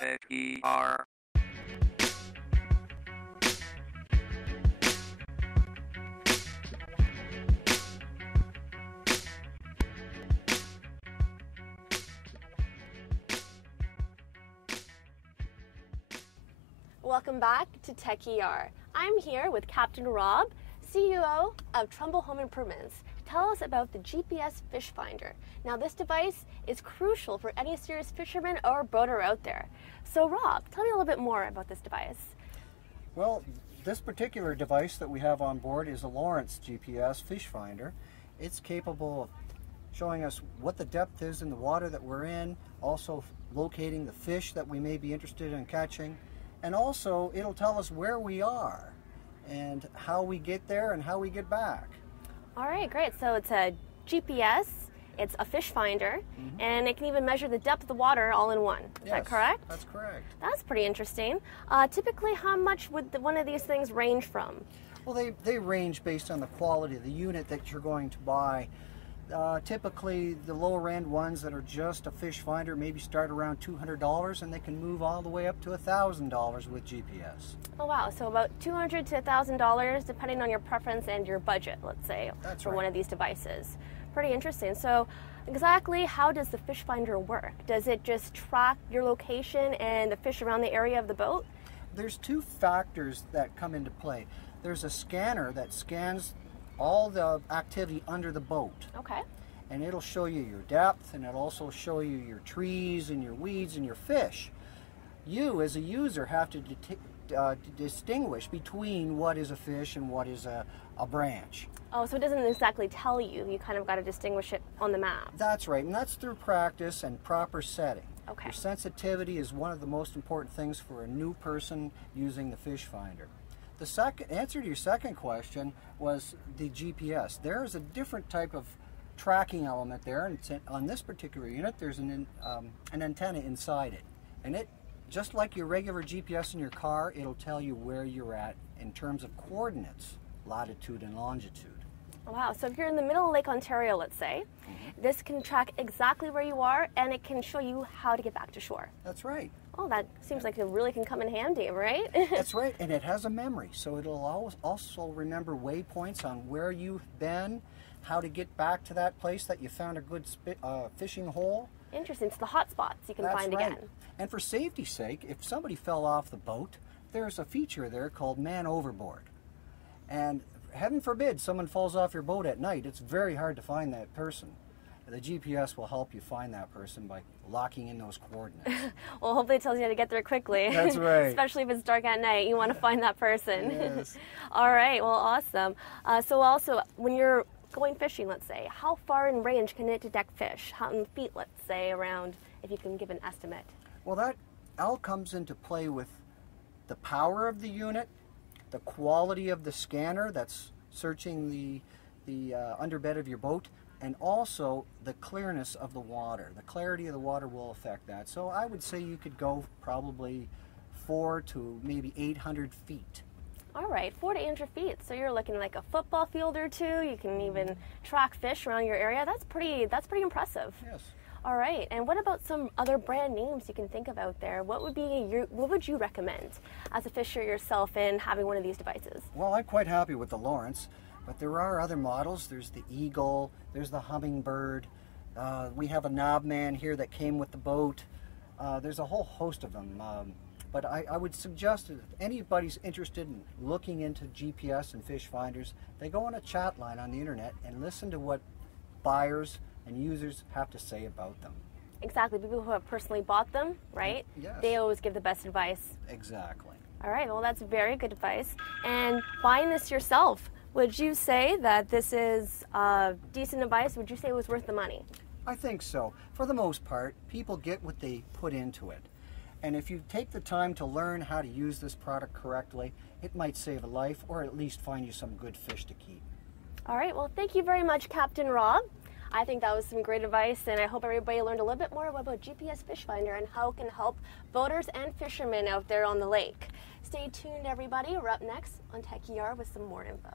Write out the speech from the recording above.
TechER. Welcome back to TechER. I'm here with Captain Rob, CEO of Trumbull Home Improvements, to tell us about the GPS Fish Finder. Now, this device is crucial for any serious fisherman or boater out there. So, Rob, tell me a little bit more about this device. Well, this particular device that we have on board is a Lawrence GPS Fish Finder. It's capable of showing us what the depth is in the water that we're in, also locating the fish that we may be interested in catching, and also it'll tell us where we are and how we get there and how we get back. All right, great. So it's a GPS, it's a fish finder, and it can even measure the depth of the water all in one. Is that correct? That's correct. That's pretty interesting. Typically, how much would one of these things range from? Well, they range based on the quality of the unit that you're going to buy. Typically, the lower end ones that are just a fish finder maybe start around $200, and they can move all the way up to $1,000 with GPS. Oh wow, so about $200 to $1,000 depending on your preference and your budget, let's say, for one of these devices. Pretty interesting. So exactly how does the fish finder work? Does it just track your location and the fish around the area of the boat? There's two factors that come into play. There's a scanner that scans all the activity under the boat. Okay. And it'll show you your depth, and it'll also show you your trees and your weeds and your fish. You, as a user, have to distinguish between what is a fish and what is a branch. Oh, so it doesn't exactly tell you. You kind of got to distinguish it on the map. That's right, and that's through practice and proper setting. Okay. Your sensitivity is one of the most important things for a new person using the fish finder. The second answer to your second question was the GPS. There is a different type of tracking element there, and on this particular unit there's an antenna inside it, and it, just like your regular GPS in your car, it'll tell you where you're at in terms of coordinates, latitude and longitude. Wow, so if you're in the middle of Lake Ontario, let's say, this can track exactly where you are, and it can show you how to get back to shore. That's right. Oh, that seems like it really can come in handy, right? That's right, and it has a memory, so it'll also remember waypoints on where you've been, how to get back to that place that you found a good fishing hole. Interesting. So the hot spots you can find again. And for safety's sake, if somebody fell off the boat, there's a feature there called Man Overboard. And heaven forbid someone falls off your boat at night, it's very hard to find that person. The GPS will help you find that person by locking in those coordinates. Well, hopefully it tells you how to get there quickly. That's right. Especially if it's dark at night, you want to find that person. Yes. All right, well, awesome. So also, when you're going fishing, let's say, how far in range can it detect fish? How in feet, let's say, around, if you can give an estimate? Well, that all comes into play with the power of the unit, the quality of the scanner that's searching the underbed of your boat, and also the clearness of the water. The clarity of the water will affect that. So I would say you could go probably 400 to maybe 800 feet. All right, 400 to 800 feet. So you're looking like a football field or two. You can even track fish around your area. That's pretty impressive. Yes. All right, and what about some other brand names you can think of out there? What would you recommend as a fisher yourself in having one of these devices? Well, I'm quite happy with the Lawrence, but there are other models. There's the Eagle, there's the Hummingbird. We have a Knobman here that came with the boat. There's a whole host of them. But I would suggest that if anybody's interested in looking into GPS and fish finders, they go on a chat line on the internet and listen to what buyers and users have to say about them. Exactly. People who have personally bought them, right? Yes. They always give the best advice. Exactly. All right. Well, that's very good advice. And buying this yourself, would you say that this is decent advice? Would you say it was worth the money? I think so. For the most part, people get what they put into it. And if you take the time to learn how to use this product correctly, it might save a life or at least find you some good fish to keep. All right. Well, thank you very much, Captain Rob. I think that was some great advice, and I hope everybody learned a little bit more about GPS Fish Finder and how it can help boaters and fishermen out there on the lake. Stay tuned, everybody. We're up next on TechER with some more info.